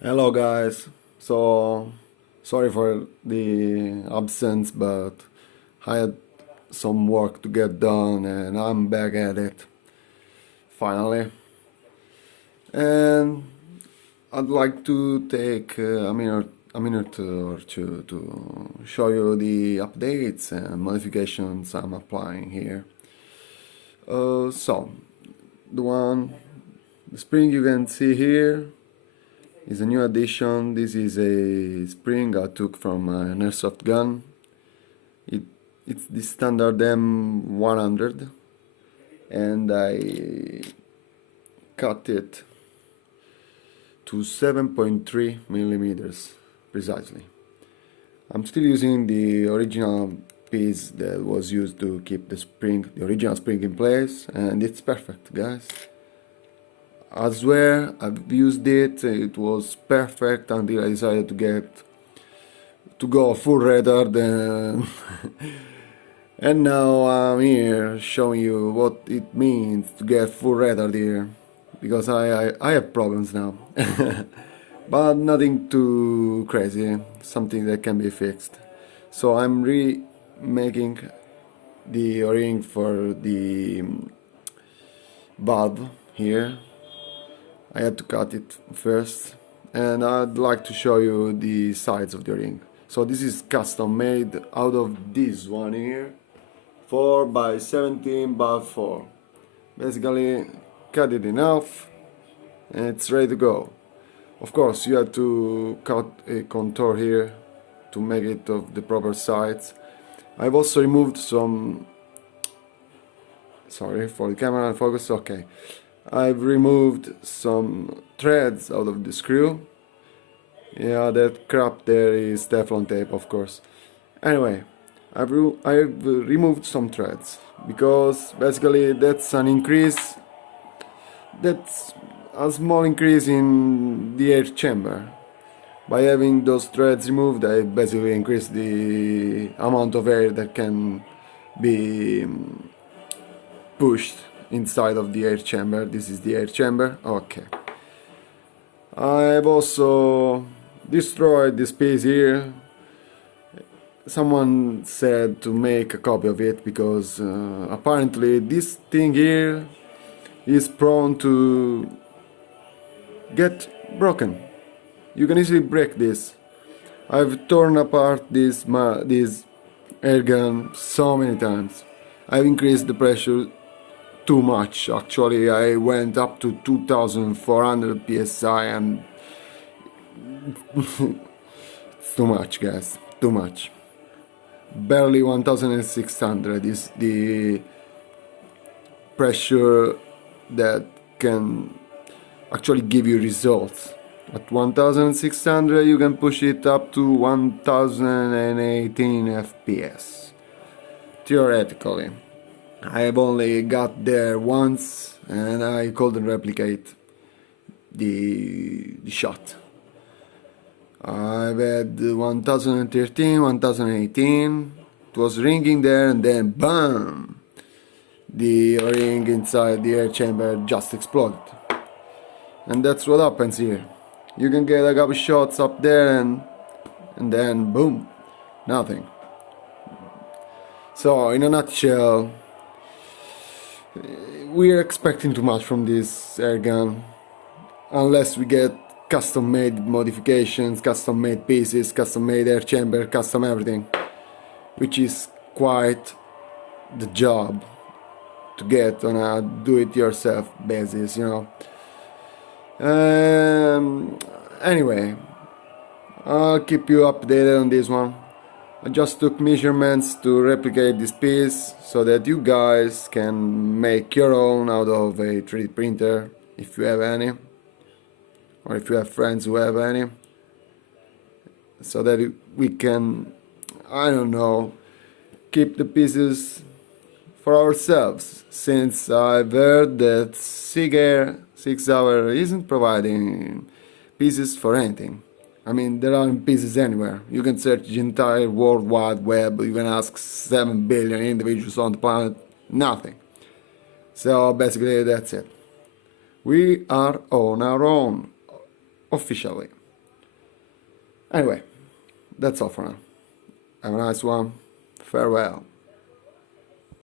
Hello guys, so sorry for the absence, but I had some work to get done and I'm back at it finally. And I'd like to take a minute or two to show you the updates and modifications I'm applying here. So the spring you can see here is a new addition. This is a spring I took from an airsoft gun. It's the standard M100 and I cut it to 7.3 millimeters precisely. I'm still using the original piece that was used to keep the original spring in place, and it's perfect, guys. I swear I've used it, it was perfect until I decided to go full retard and, and now I'm here showing you what it means to get full retard here, because I have problems now. But nothing too crazy, something that can be fixed. So I'm remaking the O-ring for the valve here. I had to cut it first, and I'd like to show you the sides of the ring. So this is custom made out of this one here, 4 by 17 by 4. Basically cut it in half and it's ready to go. Of course you have to cut a contour here to make it of the proper size. I've also removed some, sorry for the camera and focus, okay. I've removed some threads out of the screw. Yeah, that crap there is Teflon tape, of course. Anyway, I've removed some threads because basically that's an increase. That's a small increase in the air chamber. By having those threads removed, I basically increased the amount of air that can be pushed inside of the air chamber. This is the air chamber. Okay. I've also destroyed this piece here. Someone said to make a copy of it because apparently this thing here is prone to get broken. You can easily break this. I've torn apart this airgun so many times. I've increased the pressure too much. Actually, I went up to 2400 psi and it's too much, guys, too much. Barely 1600 is the pressure that can actually give you results. At 1600 you can push it up to 1018 fps theoretically. I've only got there once and I couldn't replicate the shot. I've had 1013, 1018, it was ringing there and then BAM! The ring inside the air chamber just exploded. And that's what happens here. You can get a couple shots up there and then boom, nothing. So in a nutshell, we're expecting too much from this airgun unless we get custom made modifications, custom made pieces, custom made air chamber, custom everything, which is quite the job to get on a do-it-yourself basis, you know. Anyway, I'll keep you updated on this one. I just took measurements to replicate this piece so that you guys can make your own out of a 3D printer if you have any, or if you have friends who have any, so that we can, I don't know, keep the pieces for ourselves, since I've heard that Sig isn't providing pieces for anything. I mean, there aren't pieces anywhere. You can search the entire World Wide Web, you can ask 7 billion individuals on the planet, nothing. So basically that's it. We are on our own, officially. Anyway, that's all for now. Have a nice one. Farewell.